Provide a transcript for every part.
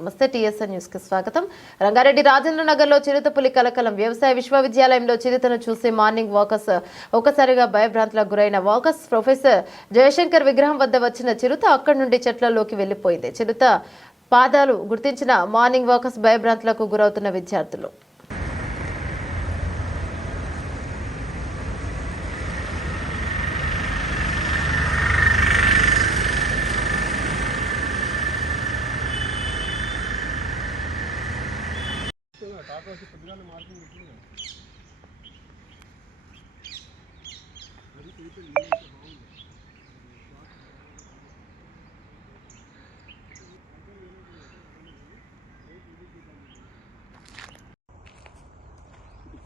నమస్తే టీఎస్ఎన్ న్యూస్కి స్వాగతం. రంగారెడ్డి రాజేంద్ర నగర్లో చిరుతపులి కలకలం వ్యవసాయ విశ్వవిద్యాలయంలో చిరుతను చూసి మార్నింగ్ వాకర్స్ ఒకసారిగా భయభ్రాంతులకు గురైన వాకర్స్ ప్రొఫెసర్ జయశంకర్ విగ్రహం వద్ద వచ్చిన చిరుత అక్కడి నుండి చెట్లలోకి వెళ్ళిపోయింది చిరుత పాదాలు గుర్తించిన మార్నింగ్ వాకర్స్ భయభ్రాంతులకు గురవుతున్న విద్యార్థులు.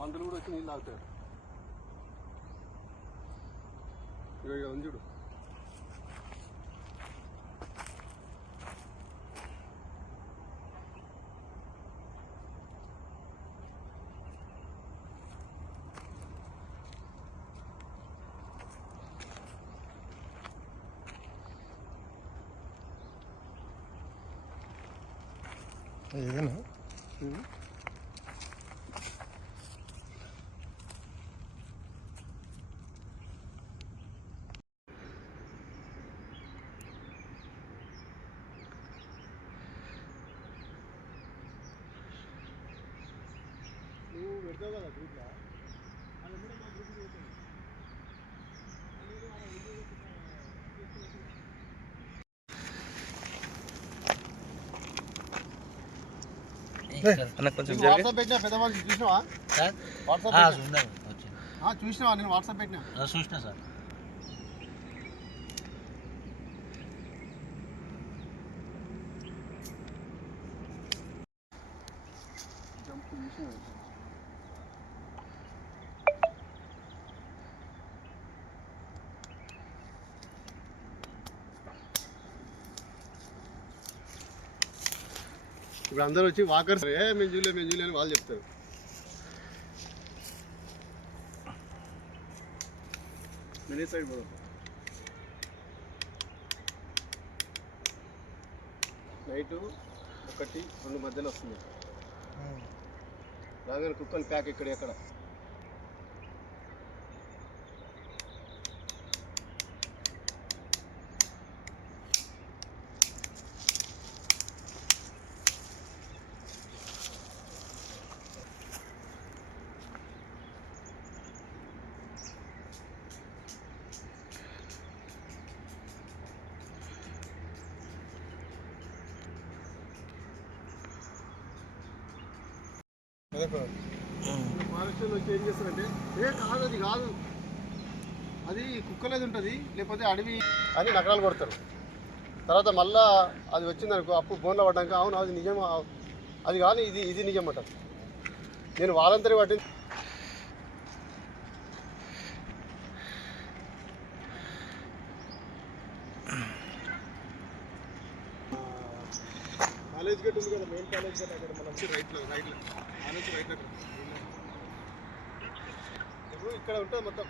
పందులు కూడా వచ్చి నీళ్ళు తాగుతారు. ఇక ఇక ఉంది చూడు. ఏదైనా. నువ్వు పెడతావు కదా గ్రూప్లో. అన్న కొంచెం నీకు వాట్సాప్ పెట్టినా పెద్ద మనిషి చూసినావా వాట్సాప్ ఆ, పెట్టినా? చూద్దాం. వచ్చింది. ఆ, చూసినావా నేను వాట్సాప్ పెట్టినా ఆ, చూసినా సార్ ఇప్పుడు అందరూ వచ్చి వాకర్స్ ఏ మేము చూలే మేము చూలే అని వాళ్ళు చెప్తారు. మినీ సైడ్ పోదాం. నైట్ ఒకటి రెండు మధ్యలో వస్తుంది రాగానే కుక్కలు ప్యాక్ ఇక్కడ ఎక్కడ? ఫారెస్ట్లో వచ్చి ఏం చేస్తారంటే ఏ కాదు అది కాదు. అది కుక్కలేదు ఉంటుంది లేకపోతే అడవి అని నగరాలు కొడతారు. తర్వాత మళ్ళా అది వచ్చిందనుకో అప్పుడు ఫోన్లో పడ్డాక అవును అది నిజం అది కానీ ఇది ఇది నిజం అంటారు. నేను వాళ్ళందరి వాటిని కాలేజ్ గేట్ ఉంది కదా మెయిన్ కాలేజ్ గేట్ అక్కడ మనం రైట్లో రైట్లో కాలేజ్ రైట్ అక్కడ. ఇక్కడ ఉంటుంది మొత్తం?